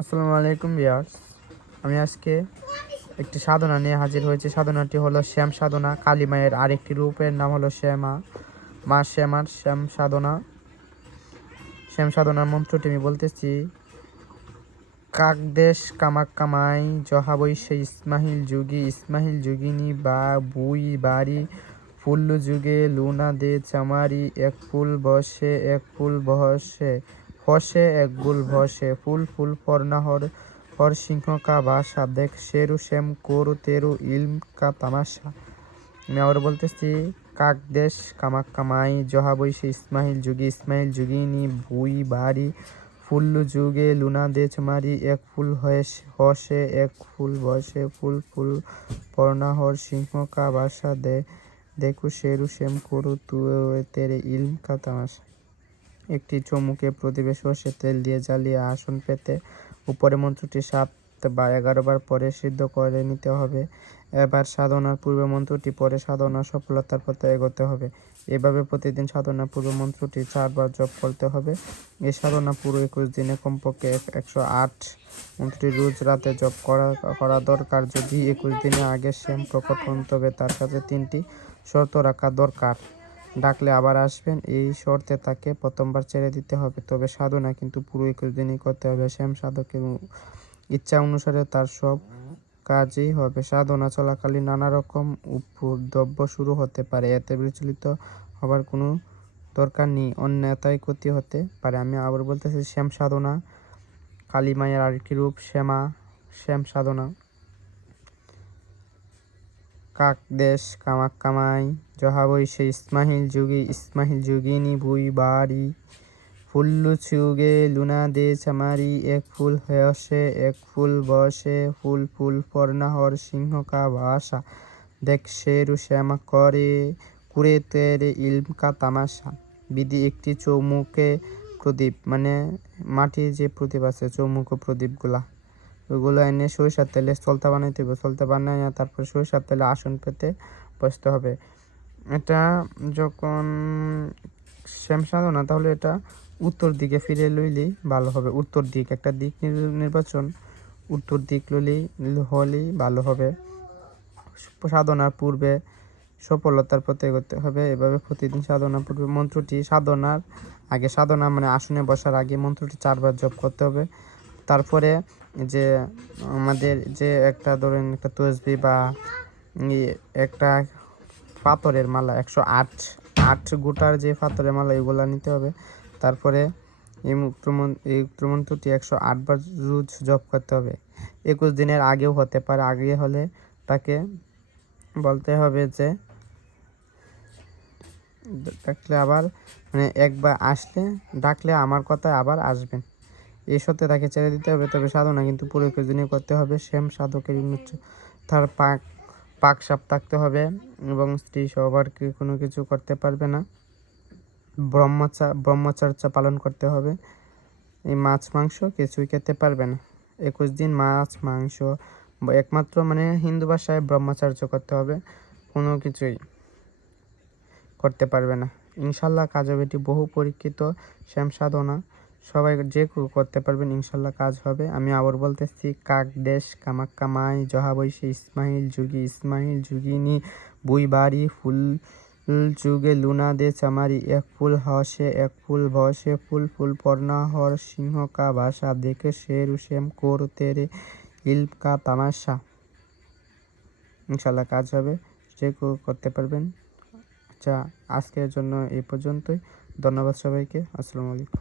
আসসালামু আলাইকুম ভিউয়ার্স। আমি আজকে একটি সাধনা নিয়ে হাজির হয়েছি। সাধনাটি হলো শ্যাম সাধনা। কালী মায়ের আরেকটি রূপের নাম হলো শ্যামা, মা শ্যামার শ্যাম সাধনা। শ্যাম সাধনার মন্ত্রটি আমি বলতেছি। কাকদেশ কামাক কামাই জহা বৈশে ইসমাহিল যুগী ইসমাহিল যুগিনী বা বুই বাড়ি ফুল্লু যুগে লুনা দে চামারি এক ফুল বসে এক ফুল বসে ফসে এক বুল ভসে ফুল ফুল ফরনাহর হর সিংহ কা বাসা দেখ শেরু শ্যাম কোরু তেরু ইলম কা তামাশা। আমি আবার বলতেছি। কাকদেশ কামাক কামাই জহা বৈশে ইসমাহিল যুগিনী ভুই বাড়ি ফুল্লু যুগে লুনা দে চমারি এক ফুল হসে এক ফুল বসে ফুল ফুল পর্ণাহর সিংহ কা বাসা দেখু শেরু শ্যাম করু তেরে ইলম কা তামাশা। একটি চৌমুকে প্রদীপে সর্ষের তেল দিয়ে জ্বালিয়ে আসন পেতে উপরে মন্ত্রটি 7 বা 11 বার পরে সিদ্ধ করে নিতে হবে। এবার সাধনার পূর্বে মন্ত্রটি পরে সাধনার সফলতার পথে এগোতে হবে। এভাবে প্রতিদিন সাধনার পূর্ব মন্ত্রটি 4 বার জপ করতে হবে। এই সাধনা পুরো 21 দিনে কমপক্ষে 108 মন্ত্রটি রোজ রাতে জপ করা দরকার। যদি 21 দিনে আগে শ্যাম প্রকট হন তবে তার কাছে 3টি শর্ত রাখা দরকার। ডাকলে আবার আসবেন, এই শর্তে তাকে প্রথমবার ছেড়ে দিতে হবে। তবে সাধনা কিন্তু পুরো 21 দিনই করতে হবে। শ্যাম সাধকের ইচ্ছা অনুসারে তার সব কাজই হবে। সাধনা চলাকালীন নানা রকম উপদ্রব শুরু হতে পারে, এতে বিচলিত হবার কোনো দরকার নেই, অন্যথায় ক্ষতি হতে পারে। আমি আবার বলতেছি, শ্যাম সাধনা কালী মায়ের আরেকটি রূপ শ্যাম সাধনা। কাকদেশ কামাক কামাই জহা বৈশে ইসমাহিল যুগিনী ভুই বাড়ি ফুল্লু চুগে লুনা দে চামারি এক ফুল হসে এক ফুল বসে ফুল ফুল ফরনাহর সিংহ কা ভাষা দেখ শেরু শ্যামা কুরে তেরে ইলম কা তামাশা। বিধি: একটি চৌমুখে প্রদীপ, মানে মাটির যে প্রদীপ আছে চৌমুখ প্রদীপগুলা, ওইগুলো এনে সরিষার তেলে সলতা বানাইতে হবে। সলতা বানাইয়া তারপর সরিষার তেলে আসন পেতে বসতে হবে। এটা যখন শ্যাম সাধনা, তাহলে এটা উত্তর দিকে ফিরে লইলেই ভালো হবে। উত্তর দিক একটা দিক নির্বাচন, উত্তর দিক হলেই ভালো হবে। সাধনার পূর্বে সফলতার পথে এগোতে হবে। এভাবে প্রতিদিন সাধনার পূর্বে মন্ত্রটি সাধনার আগে, সাধনা মানে আসনে বসার আগে মন্ত্রটি 4 বার জপ করতে হবে। তারপরে যে আমাদের যে একটা ধরেন একটা তসবি বা একটা পাথরের মালা 108 গোটার যে পাথরের মালা, এগুলা নিতে হবে। তারপরে এই মন্ত্রটি 108 বার রোজ জপ করতে হবে। 21 দিনের আগেও হতে পারে, আগে হলে তাকে বলতে হবে যে ডাকলে আবার, মানে একবার আসলে ডাকলে আমার কথায় আবার আসবেন, এই সত্যি তাকে ছেড়ে দিতে হবে। তবে সাধনা কিন্তু পুরো 21 দিনই করতে হবে। শ্যাম সাধকের তার পাক সাপ থাকতে হবে এবং স্ত্রী সবার কোনো কিছু করতে পারবে না। ব্রহ্মচর্য পালন করতে হবে। এই মাছ মাংস কিছুই খেতে পারবে না। 21 দিন মাছ মাংস একমাত্র, মানে হিন্দু ভাষায় ব্রহ্মচর্য করতে হবে, কোনো কিছুই করতে পারবে না। ইনশাল্লাহ কাজ হবে। এটি বহু পরীক্ষিত শ্যাম সাধনা, সবাই যে করতে পারবেন, ইনশাল্লাহ কাজ হবে। আমি আবার বলতেছি, কাকদেশ কামাক কামাই জহা বৈশে ইসমাহিল যুগিনী বুই বাড়ি ফুল যুগে লুনা দে চামারি এক ফুল হসে এক ফুল বসে ফুল ফুল পর্ণাহর সিংহ কা ভাষা দেখে শেরু শ্যাম কোর তেরে ইলম কা তামাশা। ইনশাল্লাহ কাজ হবে, যে করতে পারবেন। আচ্ছা, আজকের জন্য এই পর্যন্তই। ধন্যবাদ সবাইকে। আসসালামু আলাইকুম।